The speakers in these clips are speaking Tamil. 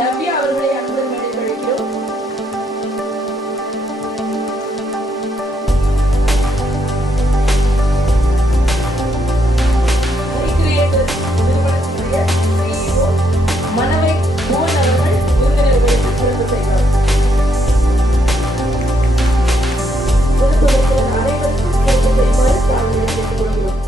நவ்யா அவர்களை அன்புடன் மேடைப்படுகிறோம். மனவை புவன் அவர்கள் விருந்தினர்களுக்கு சிறப்பு செய்வார். அனைவருக்கும் சிறப்பு செய்வாறு தாழ்மையை கேட்டுக்கொள்கிறோம்.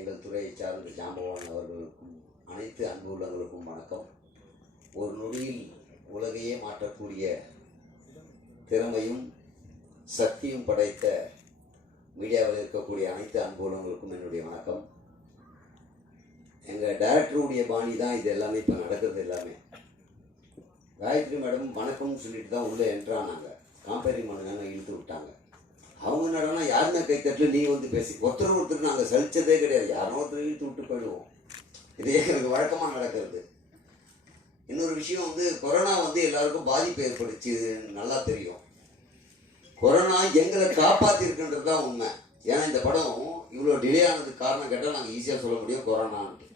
எங்கள் துறையை சார்ந்த ஜாம்பவான் அவர்களுக்கும் அனைத்து அன்பு உள்ளவர்களுக்கும் வணக்கம். ஒரு நொடியில் உலகையே மாற்றக்கூடிய திறமையும் சக்தியும் படைத்த மீடியாவில் இருக்கக்கூடிய அனைத்து அன்பு உள்ளவங்களுக்கும் என்னுடைய வணக்கம். எங்கள் டைரக்டருடைய பாணி தான் இது எல்லாமே இப்போ நடக்கிறது. எல்லாமே காயத்ரி மேடம் வணக்கம்னு சொல்லிட்டு தான் உள்ளே என்ட்ரானாங்க. காம்பேரிங் பண்ணுங்க இழுத்து விட்டாங்க. அவங்க நடனா யாருமே கைத்தட்டில் நீ வந்து பேசி ஒருத்தர் நாங்கள் சலிச்சதே கிடையாது. யாரும் ஒருத்தர் இழுத்து விட்டு போயிடுவோம். இதே எனக்கு வழக்கமாக நடக்கிறது. இன்னொரு விஷயம் வந்து கொரோனா வந்து எல்லாருக்கும் பாதிப்பு ஏற்படுச்சு, நல்லா தெரியும். கொரோனா எங்களை காப்பாற்றிருக்குன்றது தான் உண்மை. ஏன்னா இந்த படம் இவ்வளோ டிலே ஆனதுக்கு காரணம் கேட்டால் நாங்கள் ஈஸியாக சொல்ல முடியும் கொரோனான்ட்டு.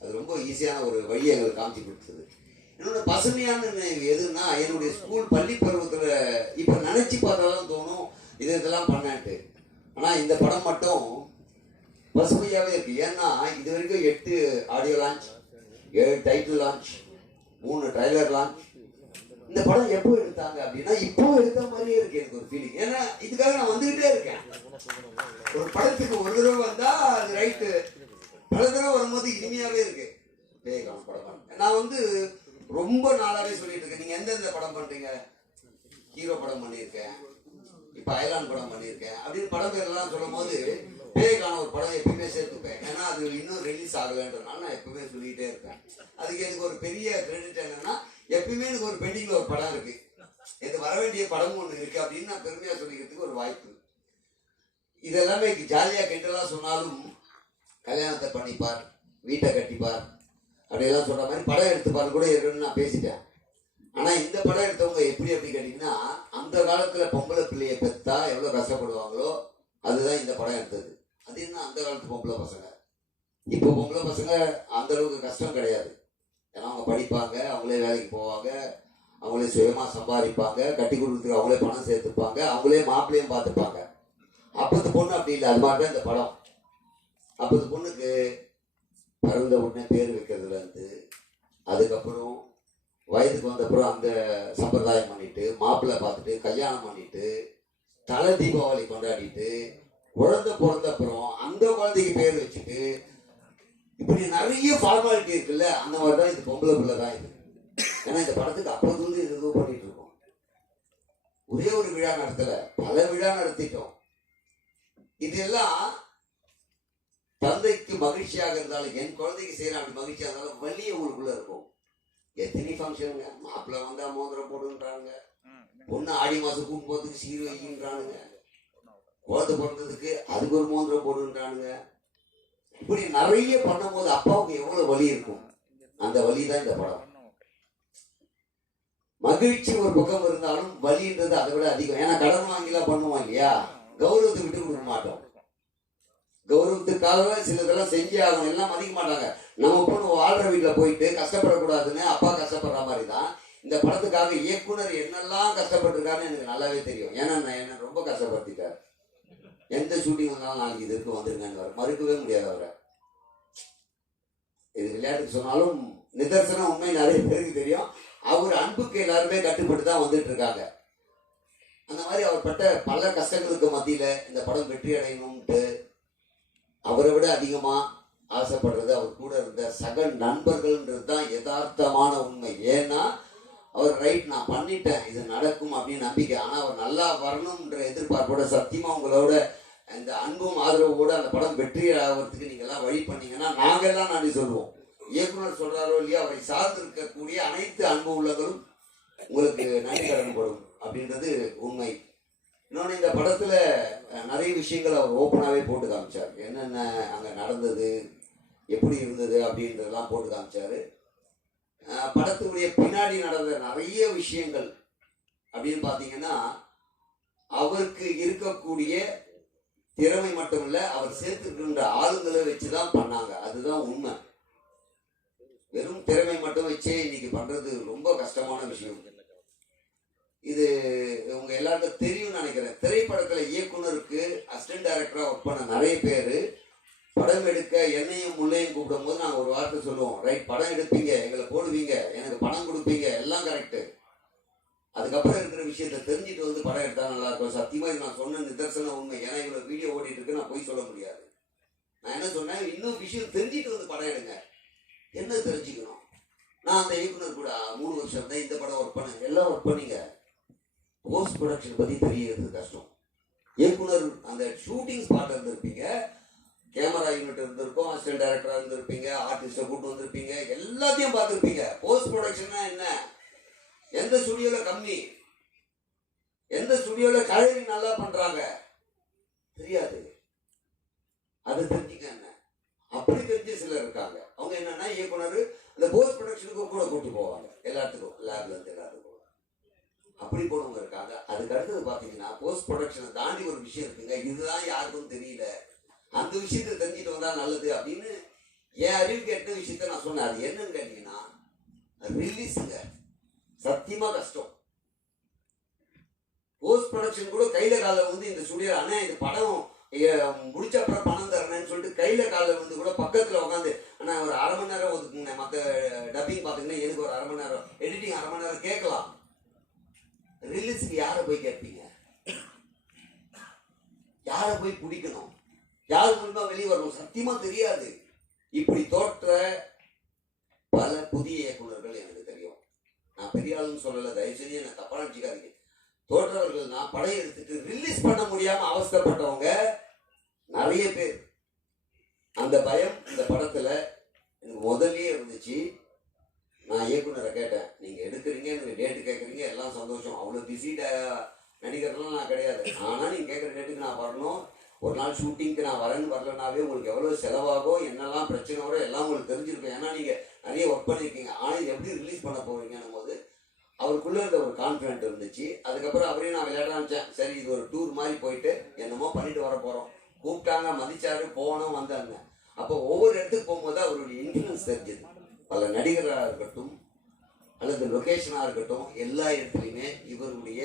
அது ரொம்ப ஈஸியான ஒரு வழியை எங்களுக்கு காமிச்சு கொடுத்தது. என்னோட பசுமையான எதுன்னா என்னுடைய ஸ்கூல் பள்ளி பருவத்தில் இப்போ நினச்சி பார்த்தாலும் தோணும் இதெல்லாம் பண்ணான்ட்டு. ஆனால் இந்த படம் மட்டும் பசுமையாகவே இருக்கு. ஏன்னா இது வரைக்கும் 8 audio launch, 7 title launch, 3 trailer launch. இந்த படம் எப்போ எடுத்தாங்க அப்படின்னா இப்போ எடுத்த மாதிரியே இருக்கு எனக்கு ஒரு ஃபீலிங். ஏன்னா இதுக்காக நான் வந்துகிட்டே இருக்கேன். ஒரு படத்துக்கு ஒரு தடவை வந்தா அது ரைட்டு, பல தடவை வரும்போது இனிமையாவே இருக்கு. பேய்கான படம் நான் வந்து ரொம்ப நாளாவே சொல்லிட்டு இருக்கேன். நீங்க எந்தெந்த படம் பண்றீங்க? ஹீரோ படம் பண்ணியிருக்கேன், இப்போ அயலான் படம் பண்ணியிருக்கேன் அப்படின்னு படம் பேரெல்லாம் சொல்லும் போது பேய்கான ஒரு படம் எப்பயுமே சேர்த்துப்பேன். ஏன்னா அது இன்னும் ரிலீஸ் ஆகலைன்றதுனால நான் எப்பவுமே சொல்லிக்கிட்டே இருப்பேன். அதுக்கு எனக்கு ஒரு பெரிய கிரெடிட் என்னன்னா எப்பயுமே எனக்கு ஒரு பெண்டிங்ல ஒரு படம் இருக்கு, எனக்கு வர வேண்டிய படம் ஒன்று இருக்கு அப்படின்னு நான் பெருமையா சொல்லிக்கிறதுக்கு ஒரு வாய்ப்பு. இதெல்லாமே ஜாலியா கெட்டலா சொன்னாலும் கல்யாணத்தை பண்ணிப்பார், வீட்டை கட்டிப்பார் அப்படியெல்லாம் சொல்ற மாதிரி படம் எடுத்துப்பார் கூட இருக்குன்னு நான் பேசிட்டேன். ஆனா இந்த படம் எடுத்தவங்க எப்படி கேட்டீங்கன்னா அந்த காலத்துல பொம்பளை பிள்ளைய பெத்தா எவ்வளவு கஷ்டப்படுவாங்களோ அதுதான் இந்த படம் எடுத்தது. அது என்ன அந்த காலத்து பொம்பளை பசங்க. இப்போ பொம்பளை பசங்க அந்த அளவுக்கு கஷ்டம் கிடையாது. ஏன்னா அவங்க படிப்பாங்க, அவங்களே வேலைக்கு போவாங்க, அவங்களே சுயமா சம்பாதிப்பாங்க, கட்டி கொடுத்துட்டு அவங்களே பணம் சேர்த்துப்பாங்க, அவங்களே மாப்பிள்ளையும் பார்த்துப்பாங்க. அப்பத்து பொண்ணு அப்படி இல்லை. அது மாதிரி தான் இந்த படம். அப்பத்து பொண்ணுக்கு பிறந்த உடனே பேர் வைக்கிறதுல இருந்து அதுக்கப்புறம் வயதுக்கு வந்தப்புறம் அந்த சம்பிரதாயம் பண்ணிட்டு மாப்பிள்ளை பார்த்துட்டு கல்யாணம் பண்ணிட்டு தலை தீபாவளி கொண்டாடிட்டு குழந்தை பிறந்தப்புறம் அந்த குழந்தைக்கு பேர் வச்சுட்டு இப்படி நிறைய ஃபார்மாலிட்டி இருக்குல்ல. அந்த மாதிரி தான் இது பொம்பளை பிள்ளை தான் இது. ஏன்னா இந்த படத்துக்கு அப்போது வந்து இது எதுவும் பண்ணிட்டு இருக்கோம். ஒரே ஒரு விழா நடத்தல, பல விழா நடத்திட்டோம். இதெல்லாம் தந்தைக்கு மகிழ்ச்சியாக இருந்தாலும் என் குழந்தைக்கு செய்யறேன் அப்படி மகிழ்ச்சியாக இருந்தாலும் வலிய உங்களுக்குள்ள இருக்கும். எத்தனை ஃபங்க்ஷனுங்க, மாப்பிள்ளை வந்தா மோதிரம் போடுன்றாங்க, பொண்ணு ஆடி மாசம் கூட்டு போறதுக்கு சீர் வைக்கின்றானுங்க, குழந்தை பிறந்ததுக்கு அதுக்கு ஒரு மோதிரம் போடுன்றானுங்க. இப்படி நிறைய பண்ணும் போது அப்பாவுக்கு எவ்வளவு வலி இருக்கும். அந்த வலி தான் இந்த படம். மகிழ்ச்சி ஒரு பக்கம் இருந்தாலும் வலின்றது அதை விட அதிகம். ஏன்னா கடன் வாங்கிலாம் பண்ணுவோம் இல்லையா, கௌரவத்தை விட்டு கொடுக்க மாட்டோம். கௌரவத்துக்காக சிலதெல்லாம் செஞ்சே ஆகணும், எல்லாம் மதிக்க மாட்டாங்க. நம்ம பொண்ணு வாழ்ற வீட்டில் போயிட்டு கஷ்டப்படக்கூடாதுன்னு அப்பா கஷ்டப்படுற மாதிரி தான் இந்த படத்துக்காக இயக்குனர் என்னெல்லாம் கஷ்டப்பட்டிருக்காருன்னு எனக்கு நல்லாவே தெரியும். ஏன்னா நான் என்ன ரொம்ப கஷ்டப்படுத்திட்டார். எந்த ஷூட்டிங் வந்தாலும் நாளைக்கு இதுக்கு வந்துருங்கன்னு வர மறுக்கவே முடியாது அவரை. இது விளையாட்டுக்கு சொன்னாலும் நிதர்சனம் உண்மை நிறைய பேருக்கு தெரியும். அவர் அன்புக்கு எல்லாருமே கட்டுப்பட்டு தான் வந்துட்டு இருக்காங்க. அந்த மாதிரி அவர் பட்ட பல கஷ்டங்களுக்கு மத்தியில இந்த படம் வெற்றி அடையணும்ட்டு அவரை விட அதிகமா ஆசைப்படுறது அவர் கூட இருந்த சக நண்பர்கள்ன்றது தான் யதார்த்தமான உண்மை. ஏன்னா அவர் ரைட் நான் பண்ணிட்டேன், இது நடக்கும் அப்படின்னு நம்பிக்கை. ஆனா அவர் நல்லா வரணும்ன்ற எதிர்பார்ப்போட சத்தியமா உங்களோட இந்த அன்பும் ஆதரவோட அந்த படம் வெற்றி ஆகிறதுக்கு நீங்க எல்லாம் வழி பண்ணீங்கன்னா நாங்கெல்லாம் நன்றி சொல்லுவோம். இயக்குனர் சொல்றாரோ இல்லையா, அவரை சார்ந்து இருக்கக்கூடிய அனைத்து அன்பு உள்ளங்களும் உங்களுக்கு நன்றி கடன்படும் அப்படின்றது உண்மை. இன்னொன்று, இந்த படத்துல நிறைய விஷயங்கள் அவர் ஓப்பனாகவே போட்டு காமிச்சார். என்னென்ன அங்கே நடந்தது, எப்படி இருந்தது அப்படின்றதெல்லாம் போட்டு காமிச்சாரு. படத்துடைய பின்னாடி நடந்த நிறைய விஷயங்கள் அப்படின்னு பார்த்தீங்கன்னா அவருக்கு இருக்கக்கூடிய திறமை மட்டும் இல்லை, அவர் சேர்த்துக்கின்ற ஆளுங்களை வச்சுதான் பண்ணாங்க. அதுதான் உண்மை. வெறும் திறமை மட்டும் வச்சே இன்னைக்கு பண்றது ரொம்ப கஷ்டமான விஷயம். இது உங்க எல்லாருக்கும் தெரியும்னு நினைக்கிறேன். திரைப்படத்துல இயக்குனருக்கு அசிஸ்டன்ட் டைரக்டரா ஒர்க் பண்ண நிறைய பேர் படம் எடுக்க என்னையும் முள்ளையும் கூப்பிடும் போது நாங்கள் ஒரு வார்த்தை சொல்லுவோம், ரைட் படம் எடுப்பீங்க, எங்களை போடுவீங்க, எனக்கு பணம் கொடுப்பீங்க, எல்லாம் கரெக்டு. அதுக்கப்புறம் இருக்கிற விஷயத்த தெரிஞ்சுட்டு வந்து படம் எடுத்தா நல்லா இருக்கும். சத்தியமா இது நான் சொன்ன நிதர்சன உண்மை. ஏன்னா இவ்வளவு வீடியோ ஓடிட்டு இருக்கு, நான் போய் சொல்ல முடியாது. நான் என்ன சொன்னேன், இன்னும் விஷயம் தெரிஞ்சுட்டு வந்து படம் எடுங்க. என்ன தெரிஞ்சுக்கணும்? நான் அந்த இயக்குனர் கூட 3 வருஷம் தான் இந்த படம் ஒர்க் பண்ணேன். எல்லாம் ஒர்க் பண்ணீங்க. போஸ்ட் ப்ரொடக்ஷன் பத்தி தெரியறது கஷ்டம். இயக்குனர் அந்த ஷூட்டிங் ஸ்பாட் இருந்திருப்பீங்க, கேமரா யூனிட் இருந்திருக்கும், அசிஸ்டன்ட் டைரக்டரா இருந்திருப்பீங்க, ஆர்டிஸ்ட கூட்டு வந்திருப்பீங்க, எல்லாத்தையும் பார்த்துருப்பீங்க. போஸ்ட் ப்ரொடக்ஷன்னா என்ன, எந்த ஸ்டுடியோல கம்மி, எந்த ஸ்டுடியோல கலரிங் நல்லா பண்றாங்க தெரியாது. அது தெரிஞ்சுக்க என்ன அப்படி தெரிஞ்ச சிலர் இருக்காங்க. அவங்க என்னன்னா இயக்குனர் அந்த போஸ்ட் ப்ரொடக்ஷனுக்கு கூட கூட்டி போவாங்க, எல்லாத்துக்கும் லேப்ல இருந்து எல்லாத்துக்கும் அப்படி போனவங்க இருக்காங்க. அதுக்கு அடுத்தது பாத்தீங்கன்னா போஸ்ட் ப்ரொடக்ஷனை தாண்டி ஒரு விஷயம் இருக்குங்க, இதுதான் யாருக்கும் தெரியல, அந்த விஷயத்தை தெரிஞ்சுட்டு வந்தா நல்லது அப்படின்னு என் அறிவு கேட்ட விஷயத்த நான் சொன்னேன். அது என்னன்னு கேட்டீங்கன்னா ரிலீஸுங்க. சத்தியமா கஷ்டம். போஸ்ட் ப்ரொடக்ஷன் கூட கையில கால வந்து இந்த ஸ்டுடியோ ஆனா இந்த படம் முடிச்ச அப்புறம் பணம் தரணும்னு சொல்லிட்டு கையில கால வந்து கூட பக்கத்துல உட்காந்து ஆனா ஒரு 1/2 மணி நேரம் ஒதுக்குங்க, மற்ற டப்பிங் பாத்தீங்கன்னா எனக்கு ஒரு 1/2 மணி நேரம், எடிட்டிங் 1/2 மணி நேரம் கேட்கலாம். ரிலீஸ்க்கு யாரை போய் கேட்பீங்க, யாரை போய் பிடிக்கணும், யார் மூலமா வெளியே வரணும், சத்தியமா தெரியாது. இப்படி தோற்ற பல புதிய இயக்குநர்கள் எனக்கு தெரியும். நான் பெரிய ஆளுன்னு சொல்லல, தயவு செஞ்சு என்ன தப்பா நினைச்சுக்காதீங்க. தோற்றவர்கள் நான் படம் எடுத்துட்டு ரிலீஸ் பண்ண முடியாம அவஸ்தைப்பட்டவங்க நிறைய பேர். அந்த பயம் இந்த படத்துல எனக்கு முதல்லயே இருந்துச்சு. நான் இயக்குனரை கேட்டேன், நீங்க எடுக்கிறீங்க, எனக்கு டேட்டு கேட்குறீங்க, எல்லாம் சந்தோஷம், அவ்வளோ பிஸி நடிகர்லாம் நான் கிடையாது. ஆனால் நீங்கள் கேட்குற டேட்டுக்கு நான் வரணும், ஒரு நாள் ஷூட்டிங்க்கு நான் வரேன்னு வரலனாவே உங்களுக்கு எவ்வளோ செலவாகும், என்னெல்லாம் பிரச்சனை வரும் எல்லாம் உங்களுக்கு தெரிஞ்சிருக்கும். ஏன்னா நீங்கள் நிறைய ஒர்க் பண்ணியிருக்கீங்க. ஆனால் இது எப்படி ரிலீஸ் பண்ண போகிறீங்கன்னும் போது அவருக்குள்ளே இருந்த ஒரு கான்ஃபிடென்ட் இருந்துச்சு. அதுக்கப்புறம் அவரையும் நான் விளையாட ஆரம்பித்தேன். சரி இது ஒரு டூர் மாதிரி போயிட்டு என்னமோ பண்ணிட்டு வர போகிறோம். கூப்பிட்டாங்க, மதிச்சாரு, போனோம், வந்தாங்க. அப்போ ஒவ்வொரு இடத்துக்கு போகும்போது அவருடைய இன்ஃப்ளூயன்ஸ் தெரிஞ்சது. பல நடிகராக இருக்கட்டும் அல்லது லொகேஷனாக இருக்கட்டும், எல்லா இடத்துலையுமே இவருடைய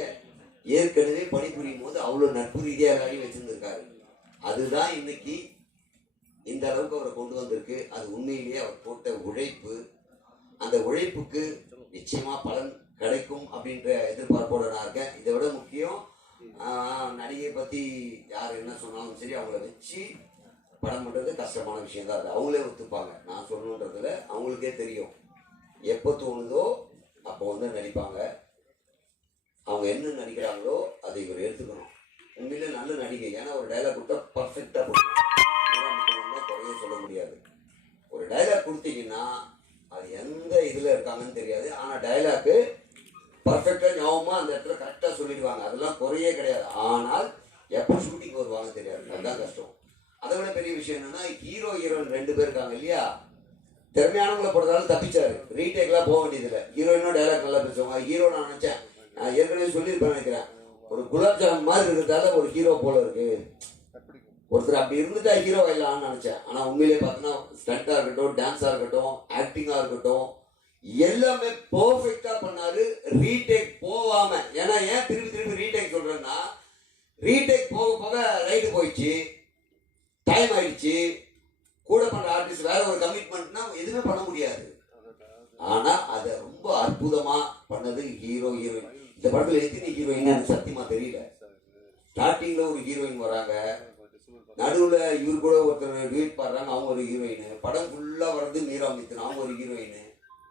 ஏற்கனவே பணிபுரியும் போது அவ்வளோ நட்பு ரீதியாக எல்லாரையும் வச்சிருந்திருக்காரு. அதுதான் இன்னைக்கு இந்த அளவுக்கு அவரை கொண்டு வந்திருக்கு. அது உண்மையிலேயே அவர் போட்ட உழைப்பு. அந்த உழைப்புக்கு நிச்சயமா பலன் கிடைக்கும் அப்படின்ற எதிர்பார்ப்போட நான் இருக்கேன். இதை விட முக்கியம், நடிகை பத்தி யார் என்ன சொன்னாலும் சரி, அவங்கள வச்சு படம் பண்றது கஷ்டமான விஷயம் தான். அது அவங்களே ஒத்துப்பாங்க. நான் சொல்லணுன்றதுல அவங்களுக்கே தெரியும். எப்போ தோணுதோ அப்போ வந்து நடிப்பாங்க. அவங்க என்ன நடிக்கிறாங்களோ அதை இவர் எடுத்துக்கணும். உண்மையிலே நல்ல நடிகை. ஏன்னா ஒரு டைலாக் கொடுத்தா பர்ஃபெக்டா கொடுக்கணும். குறைய சொல்ல முடியாது. ஒரு டைலாக் கொடுத்தீங்கன்னா அது எந்த இதில் இருக்காங்கன்னு தெரியாது, ஆனால் டைலாக்கு பர்ஃபெக்டாக ஞாபகமாக அந்த இடத்துல கரெக்டாக சொல்லிடுவாங்க. அதெல்லாம் குறையே கிடையாது. ஆனால் எப்போ ஷூட்டிங் வருவாங்க தெரியாது, அதுதான் கஷ்டம். அதை விட பெரிய விஷயம் என்னன்னா, ஹீரோ ஹீரோயின் 2 பேர் இருக்காங்க இல்லையா, திறமையானவங்களை போடுறதால தப்பிச்சாரு. ரீடேக்லாம் போக வேண்டியதில்லை. ஹீரோயினும் டைலாக் நல்லா பேசுவாங்க. ஹீரோ நான் நினச்சேன், நான் ஏற்கனவே சொல்லியிருப்பேன் நினைக்கிறேன், ஒரு குலாப் ஜாமுன் மாதிரி இருக்கிறதால ஒரு ஹீரோ போல இருக்கு, ஒருத்தர் அப்படி இருந்துட்டா ஹீரோ ஆயிடலாம்னு நினைச்சேன். ஆனால் உண்மையிலே பார்த்தோன்னா ஸ்டண்ட்டாக இருக்கட்டும், டான்ஸாக இருக்கட்டும், ஆக்டிங்காக இருக்கட்டும், எல்லாமே பர்ஃபெக்டா பண்ணாரு. ரீடேக் போகாம. ஏன்னா ஏன் திருப்பி திருப்பி ரீடேக் சொல்றேன்னா, ரீடேக் போக போக ரைட்டு போயிடுச்சு, டைம் ஆயிடுச்சு, கூட பண்ற ஆர்டிஸ்ட் வேற ஒரு கமிட்மெண்ட்னா எதுவுமே பண்ண முடியாது. ஆனா அதை ரொம்ப அற்புதமா பண்ணது ஹீரோ ஹீரோயின். இந்த படத்துல எத்தனை ஹீரோயின் எனக்கு சத்தியமா தெரியல. ஸ்டார்டிங்ல ஒரு ஹீரோயின் வராங்க, நடுவுல இவரு கூட ஒருத்தர் டூயட் பாடுறாங்க, அவங்க ஒரு ஹீரோயின். படம் ஃபுல்லா வர்றது மீரா மித்தன், அவங்க ஒரு ஹீரோயின்.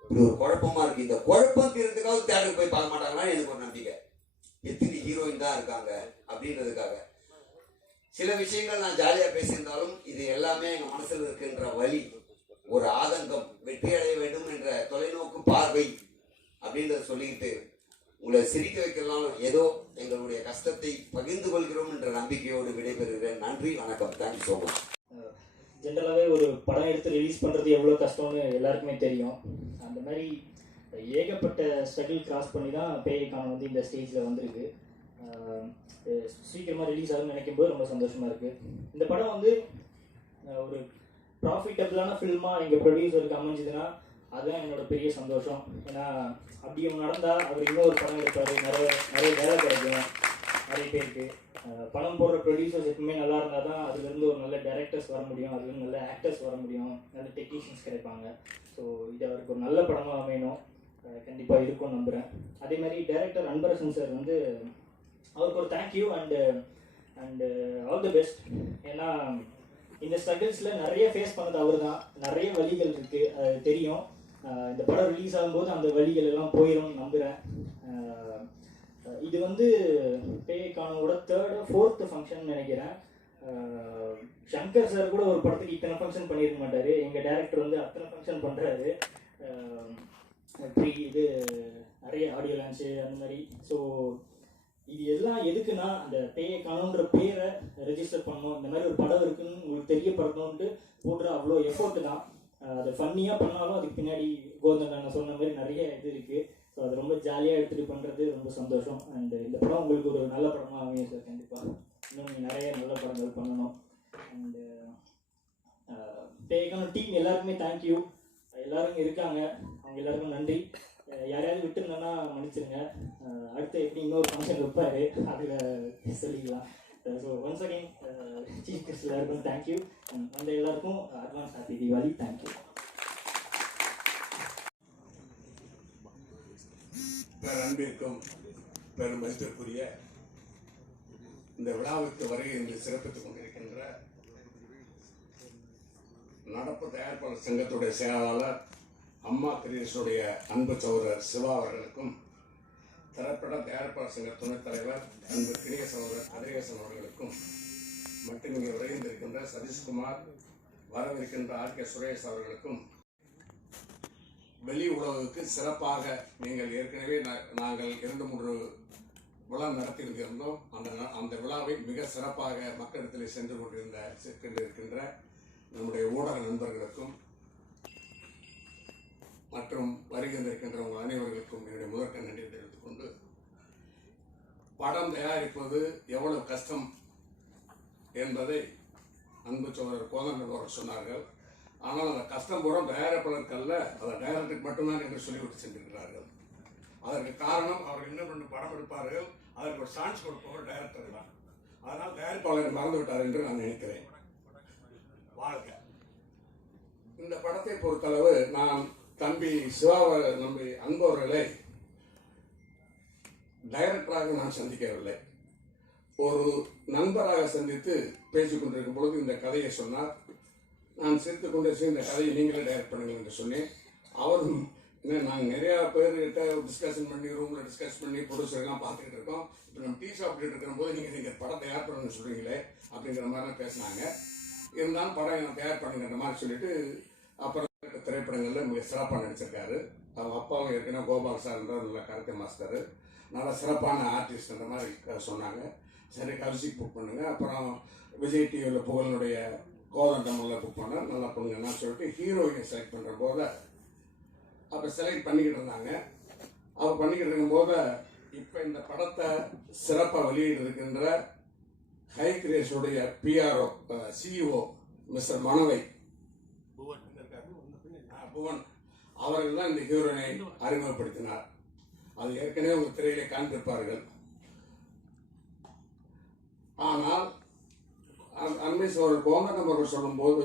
இப்படி ஒரு குழப்பமா இருக்கு. இந்த குழப்பம் தீர்றதுக்காக தேட்டருக்கு போய் பார்க்க மாட்டாங்கன்னா எனக்கு ஒரு நம்பிக்கை. எத்தனை ஹீரோயின் தான் இருக்காங்க அப்படின்றதுக்காக. சில விஷயங்கள் நான் ஜாலியா பேசியிருந்தாலும் இது எல்லாமே எங்க மனசுல இருக்குன்ற வலி, ஒரு ஆதங்கம், வெற்றி அடைய வேண்டும் என்ற தொலைநோக்கு பார்வை அப்படின்றத சொல்லிக்கிட்டு உங்களை சிரிக்க வைக்கலாம், ஏதோ எங்களுடைய கஷ்டத்தை பகிர்ந்து கொள்கிறோம் என்ற நம்பிக்கையோடு விடைபெறுகிறேன். நன்றி, வணக்கம். Thank you so much. ஜென்ரலாகவே ஒரு படம் எடுத்து ரிலீஸ் பண்ணுறது எவ்வளோ கஷ்டம்னு எல்லாருக்குமே தெரியும். அந்த மாதிரி ஏகப்பட்ட ஸ்ட்ரகிள் கிராஸ் பண்ணி தான் பேயை காணோம் வந்து இந்த ஸ்டேஜில் வந்திருக்கு. சீக்கிரமாக ரிலீஸ் ஆகும்னு நினைக்கும் போது ரொம்ப சந்தோஷமாக இருக்குது. இந்த படம் வந்து ஒரு ப்ராஃபிட்டபிளான ஃபில்மாக எங்கள் ப்ரொடியூசருக்கு அமைஞ்சதுன்னா அதுதான் என்னோட பெரிய சந்தோஷம். ஏன்னா அப்படி நடந்தால் அவர் இன்னும் ஒரு படம் எடுப்பார், நிறைய வேலை கிடைக்கும் நிறைய பேருக்கு. படம் போடுற ப்ரொடியூசர்ஸ் எப்பவுமே நல்லா இருந்தால் தான் அதுலேருந்து ஒரு நல்ல டைரக்டர்ஸ் வர முடியும், அதுலேருந்து நல்ல ஆக்டர்ஸ் வர முடியும், நல்ல டெக்னீஷியன்ஸ் கிடைப்பாங்க. ஸோ இது அவருக்கு ஒரு நல்ல படமாக அமையணும், கண்டிப்பாக இருக்கும்னு நம்புகிறேன். அதே மாதிரி டைரக்டர் அன்பரசன் சார் வந்து அவருக்கு ஒரு thank you and all the best. ஏன்னா இந்த ஸ்ட்ரகிள்ஸில் நிறைய ஃபேஸ் பண்ணது அவர் தான். நிறைய வழிகள் இருக்குது, அது தெரியும். இந்த படம் ரிலீஸ் ஆகும்போது அந்த வழிகள் எல்லாம் போயிடும்னு நம்புகிறேன். இது வந்து பேயை காணோட 3rd or 4th ஃபங்க்ஷன் நினைக்கிறேன். சங்கர் சார் கூட ஒரு படத்துக்கு இத்தனை ஃபங்க்ஷன் பண்ணியிருக்க மாட்டார். எங்கள் டைரக்டர் வந்து அத்தனை ஃபங்க்ஷன் பண்ணுறாரு. இது நிறைய ஆடியோ லான்ச்சு அந்த மாதிரி. ஸோ இது எல்லாம் எதுக்குன்னா, அந்த பேயை காணோன்ற பேரை ரெஜிஸ்டர் பண்ணணும், இந்த மாதிரி ஒரு படம் இருக்குன்னு உங்களுக்கு தெரியப்படணும்ட்டு போடுற அவ்வளோ எஃபோர்ட்டு தான். அதை ஃபன்னியாக பண்ணாலும் அதுக்கு பின்னாடி கோவிந்தன் நான் சொன்ன மாதிரி நிறைய இது இருக்குது. ஸோ அது ரொம்ப ஜாலியாக எடுத்துகிட்டு பண்ணுறது ரொம்ப சந்தோஷம். அண்ட் இந்த படம் உங்களுக்கு ஒரு நல்ல படமாக அமையும் சார். கண்டிப்பாக இன்னும் நீங்கள் நிறைய நல்ல படங்கள் பண்ணணும். அண்டு பேய்க்கான டீம் எல்லாருக்குமே தேங்க்யூ. எல்லோரும் இருக்காங்க, அவங்க எல்லாருக்கும் நன்றி. யாரையாவது விட்டுருந்தேன்னா மன்னிச்சிருங்க. அடுத்து எப்படி இன்னொரு ஃபங்க்ஷன் வைப்பார், அதில் சொல்லிக்கலாம். So once again chief guest எல்லாருக்கும் தேங்க்யூ. அந்த எல்லாருக்கும் அட்வான்ஸ் ஹாப்பி தீபாவளி. தேங்க்யூ. பேரன்பிற்கும் பெரும் மதிப்பிற்குரிய இந்த விழாவுக்கு வருகை என்று சிறப்பித்துக் கொண்டிருக்கின்ற நடப்பு தயாரிப்பாளர் சங்கத்துடைய செயலாளர் அம்மா கிரியேஷனுடைய அன்பு சகோதரர் சிவா அவர்களுக்கும், திரைப்பட தயாரிப்பாளர் சங்க துணைத் தலைவர் அன்பு கிரிய சகோதரர் கதிரேசன் அவர்களுக்கும், மற்றும் இங்கே விரைந்திருக்கின்ற சதீஷ்குமார், வரவிருக்கின்ற ஆர்.கே. சுரேஷ் அவர்களுக்கும், வெளி உலகுக்கு சிறப்பாக நீங்கள் ஏற்கனவே நாங்கள் 2-3 விழா நடத்தியிருந்திருந்தோம். அந்த விழாவை மிக சிறப்பாக மக்களிடத்தில் சென்று கொண்டிருக்கின்ற நம்முடைய ஊடக நண்பர்களுக்கும் மற்றும் வருகின்றிருக்கின்ற உங்கள் அனைவர்களுக்கும் என்னுடைய முதற்க நன்றி தெரிவித்துக் கொண்டு, படம் தயாரிப்பது எவ்வளவு கஷ்டம் என்பதை அன்பு சோழர் கோதண்டன் அவர்கள் சொன்னார்கள். ஆனால் அந்த கஷ்டம் பூரா தயாரிப்பாளருக்கு அல்ல, அதை டைரக்டருக்கு மட்டும்தான் என்று சொல்லிவிட்டு சென்றிருக்கிறார்கள். அதற்கு காரணம், அவர்கள் என்ன பண்ணி படம் எடுப்பார்கள், அதற்கு ஒரு சான்ஸ் கொடுப்பவர் டைரக்டர் தான். அதனால் தயாரிப்பாளரை மறந்துவிட்டார் என்று நான் நினைக்கிறேன். வாழ்க. இந்த படத்தை பொறுத்தளவு நான் தம்பி சிவாவை நம்பி அன்பவர்களை டைரக்டராக நான் சந்திக்கவில்லை, ஒரு நண்பராக சந்தித்து பேசிக் கொண்டிருக்கும் பொழுது இந்த கதையை சொன்னார். நான் சிரித்துக் கொண்டே இந்த கதையை நீங்களே டைரக்ட் பண்ணுங்கள் என்று சொன்னேன். அவரும் நாங்கள் நிறையா பேர்கிட்ட டிஸ்கஷன் பண்ணி ரூமில் டிஸ்கஸ் பண்ணி ப்ரொடியூசர்லாம் பார்த்துக்கிட்டு இருக்கோம். இப்போ நம்ம டீ சாப்பிட்டுட்டு இருக்கிற போது நீங்கள் படம் தயார் பண்ணணும்னு சொல்கிறீங்களே அப்படிங்கிற மாதிரிலாம் பேசினாங்க. இருந்தாலும் படம் தயார் பண்ணுங்கிற மாதிரி சொல்லிட்டு அப்புறம் திரைப்படங்களில் மிக சிறப்பாக நடிச்சிருக்காரு. அவங்க அப்பாவும் ஏற்கனவே கோபால் சார்ன்றார், நல்ல கருத்து மாஸ்டர், நல்ல சிறப்பான ஆர்டிஸ்ட்ன்ற மாதிரி சொன்னாங்க. சரி கவிசிக்கு புக் பண்ணுங்க. அப்புறம் விஜய் டிவியில் புகழனுடைய கோதண்டமில் புக் பண்ண நல்லா பண்ணுங்கன்னா சொல்லிட்டு ஹீரோயினை செலக்ட் பண்ணுற போது அப்போ செலக்ட் பண்ணிக்கிட்டு இருந்தாங்க. அவர் பண்ணிக்கிட்டு இருக்கும்போது இப்போ இந்த படத்தை சிறப்பாக வெளியிட்டிருக்கின்ற ஹை கிரேஸுடைய PRO CEO mister Manavai Bhuvan அவர்கள் தான் இந்த ஹீரோயினை அறிமுகப்படுத்தினார். அது ஏற்கனவே உங்கள் திரையிலே காண்பிருப்பார்கள். ஆனால் அண்மை சோழர் கோந்தண்டம் அவர்கள்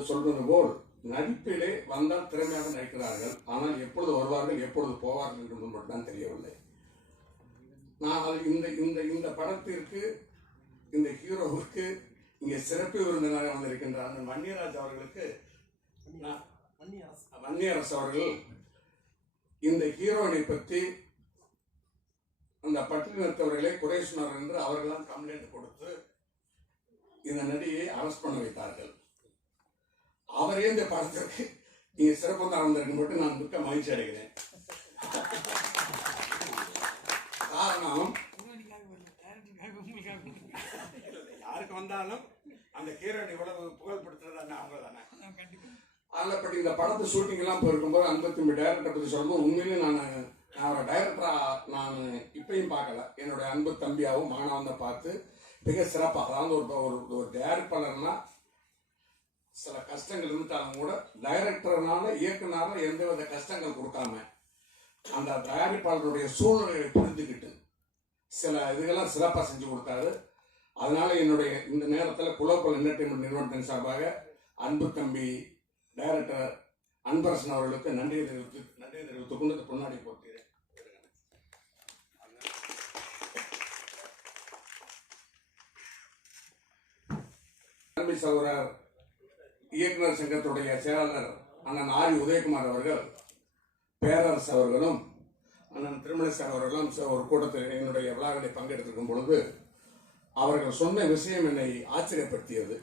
சொல்வது போல் நடிப்பிலே வந்தால் திறமையாக நடிக்கிறார்கள். ஆனால் எப்பொழுது வருவார்கள் எப்பொழுது போவார்கள் என்று மட்டும்தான் தெரியவில்லை. நான் அது இந்த படத்திற்கு இந்த ஹீரோவுக்கு இங்கே சிறப்பு விருந்தினராக வந்திருக்கின்ற அந்த வன்னியராஜ் அவர்களுக்கு வன்னியரசு அவர்கள் இந்த ஹீரோயினை பற்றி அந்த பட்டியலினத்தவர்களை குறை சொன்னார் என்று அவர்களாம் கம்ப்ளைண்ட் கொடுத்து இந்த நடிகையை அரெஸ்ட் பண்ண வைத்தார்கள். அவரே இந்த படத்திற்கு நீங்க சிறப்பாக வந்திருக்கு மட்டும் நான் மிக்க மகிழ்ச்சி அடைகிறேன். காரணம் யாருக்கு வந்தாலும் அந்த ஹீரோயின் இவ்வளவு புகழ்படுத்துறது அவங்க தானே. அதில் இந்த படத்தை ஷூட்டிங் எல்லாம் போயிருக்கும்போது அன்பத்தி டைரக்டர் பற்றி சொல்லும்போது உண்மையிலேயே நான் ஒரு டைரக்டரா நான் இப்பயும் பார்க்கல. என்னுடைய அன்பு தம்பியாகவும் மகனாவும் தான் பார்த்து மிக சிறப்பாக, அதாவது ஒரு தயாரிப்பாளர்னா சில கஷ்டங்கள் இருந்தாலும் கூட டைரக்டர்னால இயக்குனரால எந்தவித கஷ்டங்கள் கொடுக்காம அந்த தயாரிப்பாளருடைய சூழ்நிலையை புரிந்துக்கிட்டு சில இதுகெல்லாம் சிறப்பாக செஞ்சு கொடுத்தாரு. அதனால என்னுடைய இந்த நேரத்தில் குளோபல் என்டர்டைன்மெண்ட் நிறுவனத்தின் சார்பாக அன்பு தம்பி டைரக்டர் அன்பரசன் அவர்களுக்கு நன்றி தெரிவித்துக் கொண்டு பொன்னாடி போகிறேன். சகோதரர் இயக்குனர் சங்கத்துடைய செயலாளர் அண்ணன் ஆரி உதயகுமார் அவர்கள், பேரரசு அவர்களும் அண்ணன் திருமணேசன் அவர்களும் ஒரு கூட்டத்தில் என்னுடைய விழாக்களை பங்கெடுத்திருக்கும் பொழுது அவர்கள் சொன்ன விஷயம் என்னை ஆச்சரியப்படுத்தியது.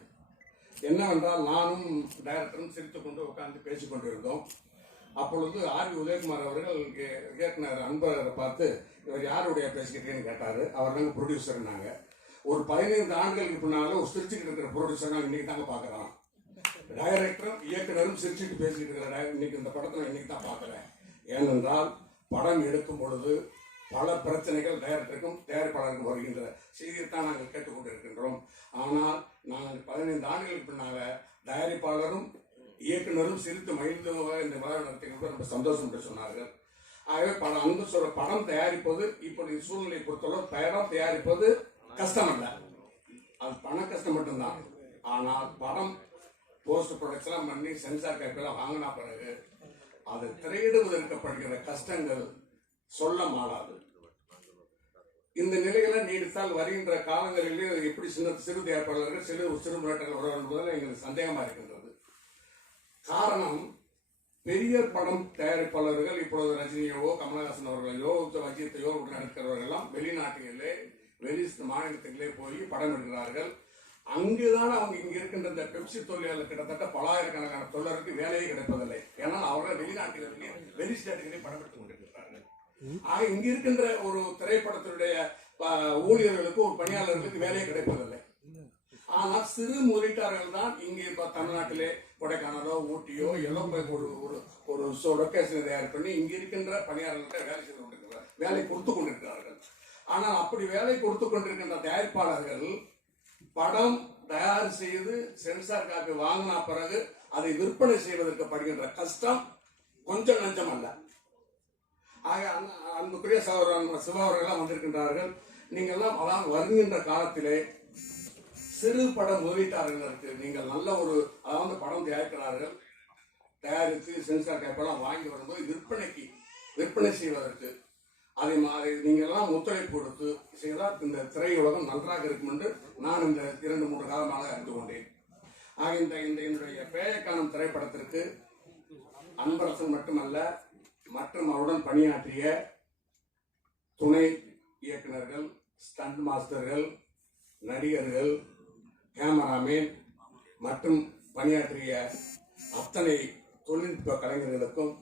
என்னவென்றால் நானும் டைரக்டரும் சிரித்துக் கொண்டு உட்கார்ந்து பேசிக் கொண்டிருந்தோம். அப்பொழுது ஆர் வி உதயகுமார் அவர்கள் இயக்குனர் அன்பரை பார்த்து இவர் யாருடைய பேசிக்கிட்டேன்னு கேட்டார். அவர் தாங்க ப்ரொடியூசர்னாங்க. ஒரு 15 ஆண்டுகளுக்கு பின்னால ஒரு சிரிச்சுக்கிட்டு இருக்கிற ப்ரொடியூசர் நான் இன்னைக்கு தாங்க பார்க்குறோம். டைரக்டரும் இயக்குனரும் சிரிச்சுட்டு பேசிக்கிட்டு இருக்கிற இன்னைக்கு இந்த படத்தை நான் இன்னைக்கு தான் பார்க்குறேன். ஏனென்றால் படம் எடுக்கும் பொழுது பல பிரச்சனைகள் டைரக்டருக்கும் தயாரிப்பாளருக்கும் வருகின்ற செய்தியைத்தான் நாங்கள் கேட்டுக்கொண்டிருக்கின்றோம். ஆனால் நாங்கள் 15 ஆண்டுகளுக்கு பின்னால தயாரிப்பாளரும் இயக்குனரும் சிரித்து மகிழ்ந்து இந்த விழா நடத்தினது ரொம்ப சந்தோஷம் என்று சொன்னார்கள். ஆகவே படம் தயாரிப்பது இப்படி சூழ்நிலை பொறுத்தளவு படம் தயாரிப்பது கஷ்டம் அல்ல, அது பண கஷ்டம் மட்டும்தான். ஆனால் படம் போஸ்ட் ப்ரொடக்ஷன் பண்ணி சென்சார் கேப்பெல்லாம் வாங்கினா பிறகு அதை திரையிடுவதற்கப்படுகிற கஷ்டங்கள் சொல்ல மாறாது. இந்த நிலைகளை நீடித்தால் வருகின்ற காலங்களிலே எப்படி சிறு தயாரிப்பாளர்கள் சிறு முன்னேற்றங்கள் வரும் என்பதில் எங்களுக்கு சந்தேகமா இருக்கின்றது. காரணம், பெரிய படம் தயாரிப்பாளர்கள் இப்பொழுது ரஜினியோ கமலஹாசன் அவர்களையோ அஜித்தையோ நடிக்கிறவர்களெல்லாம் வெளிநாட்டிலே வெளி மாநிலத்திலே போய் படம் எடுக்கிறார்கள். அங்குதான் அவங்க இங்க இருக்கின்ற இந்த பெப்சி தொழிலாளர் கிட்டத்தட்ட பலாயிரக்கணக்கான தொழிலருக்கு வேலையே கிடைப்பதில்லை. ஏன்னா அவர்கள் வெளிநாட்டிலே வெளி ஸ்டேட்டுகளே படம் எடுத்துக் கொண்டிருக்கிறார்கள். ஆக இங்க இருக்கின்ற ஒரு திரைப்படத்தினுடைய ஊழியர்களுக்கு ஒரு பணியாளர்களுக்கு வேலையே கிடைப்பதில்லை. ஆனால் சிறு முதலீட்டாளர்கள் தான் இங்கே இப்ப தமிழ்நாட்டிலே கொடைக்கானலோ ஊட்டியோ எல்லாம் ஒரு லொகேஷனை தயார் பண்ணி இங்க இருக்கின்ற பணியாளர்கிட்ட வேலை செய்து கொண்டிருக்கிறார், வேலை கொடுத்து கொண்டிருக்கிறார்கள். ஆனால் அப்படி வேலை கொடுத்து கொண்டிருக்கின்ற தயாரிப்பாளர்கள் படம் தயார் செய்து சென்சார் காப்பி வாங்கின பிறகு அதை விற்பனை செய்வதற்கு படுகின்ற கஷ்டம் கொஞ்சம் நஞ்சம் அல்ல. ஆக அன்புக்குரிய சகோதரன் சிவா அவர்கள்லாம் வந்திருக்கின்றார்கள். நீங்கள்லாம் அதாவது வருகின்ற காலத்திலே சிறு பட முதலீட்டாளர்களுக்கு நீங்கள் நல்ல ஒரு அதாவது படம் தயாரிக்கிறார்கள், தயாரித்து சென்சார் காப்பெல்லாம் வாங்கி வரும்போது விற்பனை செய்வதற்கு அதை நீங்கள்லாம் ஒத்துழைப்பு கொடுத்து செய்தால் இந்த திரையுலகம் நன்றாக இருக்கும் என்று நான் இந்த 2-3 காலமாக அறிந்து கொண்டேன். ஆக என்னுடைய பேயக்கானம் திரைப்படத்திற்கு அன்பரசன் மட்டுமல்ல மற்றும் அவருடன் பணியாற்றிய துணை இயக்குநர்கள், ஸ்டண்ட் மாஸ்டர்கள், நடிகர்கள், கேமராமேன் மற்றும் பணியாற்றிய அத்தனை தொழில்நுட்ப கலைஞர்களுக்கும்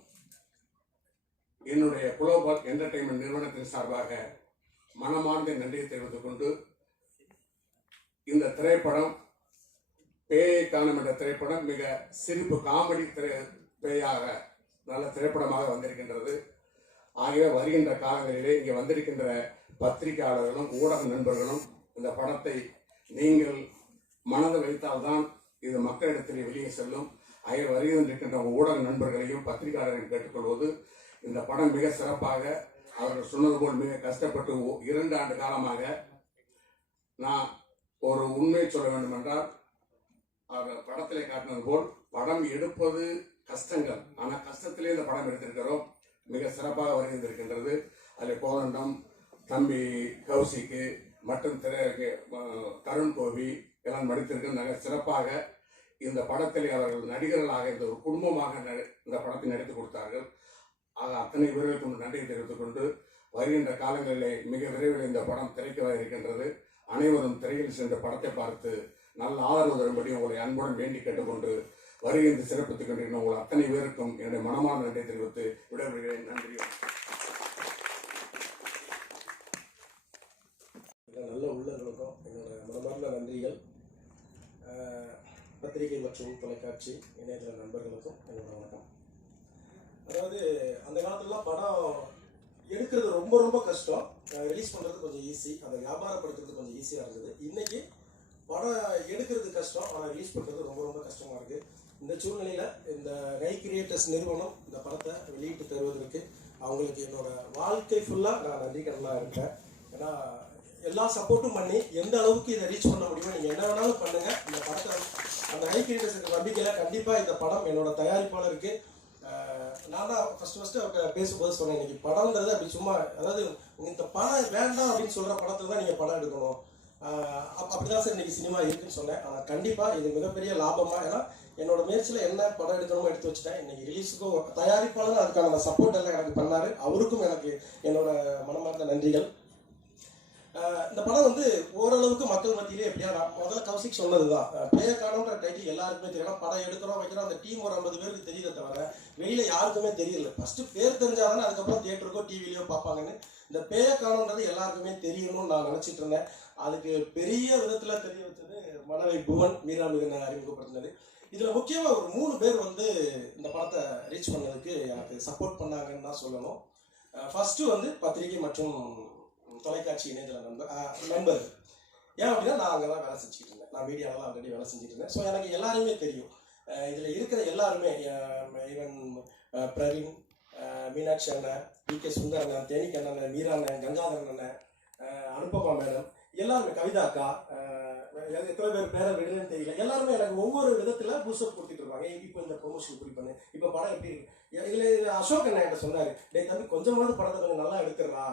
என்னுடைய குளோபல் என்டர்டைன்மெண்ட் நிறுவனத்தின் சார்பாக மனமார்ந்த நன்றியை தெரிவித்துக் கொண்டு, இந்த திரைப்படம் பேயை காணும் என்ற திரைப்படம் மிக சிரிப்பு காமெடி பேயாக நல்ல திரைப்படமாக வந்திருக்கின்றது. ஆகிய வருகின்ற காலங்களிலே இங்கே வந்திருக்கின்ற பத்திரிகையாளர்களும் ஊடக நண்பர்களும் இந்த படத்தை நீங்கள் மனதில் வைத்தால்தான் இது மக்களிடத்திலே வெளியே செல்லும். ஆகிய வருகின்ற ஊடக நண்பர்களையும் பத்திரிகையாளர்களையும் கேட்டுக்கொள்வது, இந்த படம் மிக சிறப்பாக அவர்கள் சொன்னது போல் மிக கஷ்டப்பட்டு 2 ஆண்டு காலமாக, நான் ஒரு உண்மையை சொல்ல வேண்டும் என்றால், அவர் படத்திலே காட்டினது போல் படம் எடுப்பது கஷ்டங்கள், ஆனால் கஷ்டத்திலே இந்த படம் எடுத்திருக்கிறோம். மிக சிறப்பாக வருகின்றிருக்கின்றது. அதில் கோதண்டம், தம்பி கௌசிக்கு மற்றும் தருண் கோபி எல்லாம் நடித்திருக்கிற சிறப்பாக இந்த படத்தில் அவர்கள் நடிகர்களாக இந்த ஒரு குடும்பமாக இந்த படத்தை நடித்து கொடுத்தார்கள். ஆக அத்தனை பேர்களுக்கும் நன்றியை தெரிவித்துக் கொண்டு, வருகின்ற காலங்களிலே மிக விரைவில் இந்த படம் திரைக்கு வர இருக்கின்றது. அனைவரும் திரையில் சென்ற படத்தை பார்த்து நல்ல ஆதரவு தரும்படி உங்களை அன்புடன் வேண்டி கேட்டுக்கொண்டு, வருகின்ற சிறப்பித்துக் கொண்டிருக்கிற உங்கள் அத்தனை பேருக்கும் என்னுடைய மனமார்ந்த நன்றியை தெரிவித்து விடைபெறுகிறேன். நன்றி. நல்ல உள்ளங்களுக்கும் என்னோட மனமார்ந்த நன்றிகள். பத்திரிகை மற்றும் தொலைக்காட்சி இணையதள நண்பர்களுக்கும் என்னோட வணக்கம். அதாவது அந்த காலத்துலலாம் படம் எடுக்கிறது ரொம்ப ரொம்ப கஷ்டம், ரிலீஸ் பண்ணுறது கொஞ்சம் ஈஸி, அதை வியாபாரப்படுத்துறது கொஞ்சம் ஈஸியாக இருந்தது. இன்னைக்கு படம் எடுக்கிறது கஷ்டம், ஆனால் ரிலீஸ் பண்ணுறது ரொம்ப ரொம்ப கஷ்டமாக இருக்குது. இந்த சூழ்நிலையில் இந்த கை கிரியேட்டர்ஸ் நிறுவனம் இந்த படத்தை வெளியிட்டு தருவதற்கு அவங்களுக்கு என்னோட வாழ்க்கை ஃபுல்லாக நான் நன்றிகரனாக இருக்கேன். ஏன்னா எல்லா சப்போர்ட்டும் பண்ணி எந்த அளவுக்கு இதை ரீச் பண்ண முடியுமோ நீங்கள் என்ன வேணாலும் பண்ணுங்கள். இந்த படத்தை அந்த கை கிரியேட்டர்ஸுக்கு நம்பிக்கையில் கண்டிப்பாக இந்த படம் என்னோட தயாரிப்பாளருக்கு நான் தான் ஃபர்ஸ்ட் அவங்க பேசும்போது சொன்னேன், இன்னைக்கு படம்ன்றது அப்படி சும்மா, அதாவது இந்த படம் வேண்டாம் அப்படின்னு சொல்கிற படத்தில் தான் நீங்கள் படம் எடுக்கணும், அப்படிதான் சார் இன்னைக்கு சினிமா இருக்குன்னு சொன்னேன். ஆனால் கண்டிப்பாக இது மிகப்பெரிய லாபமாக, ஏன்னா என்னோட முயற்சியில் என்ன படம் எடுக்கணுமோ எடுத்து வச்சுட்டேன். இன்னைக்கு ரிலீஸுக்கும் தயாரிப்பாளர் அதுக்கான சப்போர்ட் எல்லாம் எனக்கு பண்ணாரு, அவருக்கும் எனக்கு என்னோட மனமார்ந்த நன்றிகள். இந்த படம் வந்து ஓரளவுக்கு மக்கள் மத்தியிலே எப்படியா, முதல்ல கௌசிக் சொன்னதுதான், பேய காணுன்ற டைட்டில் எல்லாருக்குமே தெரியும். படம் எடுக்கிறோம் வைக்கிறோம், அந்த டீம் ஒரு 50 பேருக்கு தெரியுதே தவிர வெளியில யாருக்குமே தெரியல. ஃபர்ஸ்ட் பேர் தெரிஞ்சாதானே அதுக்கப்புறம் தியேட்டருக்கோ டிவிலையோ பார்ப்பாங்கன்னு. இந்த பேய காணுன்றது எல்லாருக்குமே தெரியணும்னு நான் நினைச்சிட்டு இருந்தேன். அதுக்கு பெரிய விதத்துல தெரிய வச்சது மனவை புவன், மீரா மிதனை அறிமுகப்படுத்தினது. இதுல முக்கியமா ஒரு 3 பேர் வந்து இந்த படத்தை ரீச் பண்ணதுக்கு எனக்கு சப்போர்ட் பண்ணாங்கன்னு தான் சொல்லணும். ஃபர்ஸ்ட் வந்து பத்திரிகை மற்றும் தொலைக்காட்சி இணையதள நண்பர். ஏன் அப்படின்னா நான் அங்கே தான் வேலை செஞ்சுட்டு இருந்தேன், நான் மீடியாவெல்லாம் ஆல்ரெடி வேலை செஞ்சுட்டு இருந்தேன். ஸோ எனக்கு எல்லாருமே தெரியும். இதில் இருக்கிற எல்லாருமே, ஈவன் பிரவீன், மீனாட்சி அண்ணன், PK சுந்தர் அண்ணன், தேனிக் அண்ணன், மீரா அண்ணன், கங்காதரன் அண்ணன், அனுபமா மேடம், எல்லாருமே, கவிதா அக்கா, எத்தனை பேர் பேரை விடுதுன்னு தெரியல, எல்லாருமே எனக்கு ஒவ்வொரு விதத்தில் பூஸ்டப் கொடுத்துட்டு இருப்பாங்க. இப்போ இந்த ப்ரொமோஷன் இப்படி பண்ணு, இப்போ படம் எப்படி இருக்கு. இதில் அசோக் அண்ணன் என்கிட்ட சொன்னார், டே தம்பி கொஞ்சமாவது படத்தை கொஞ்சம் நல்லா எடுத்துடுறா,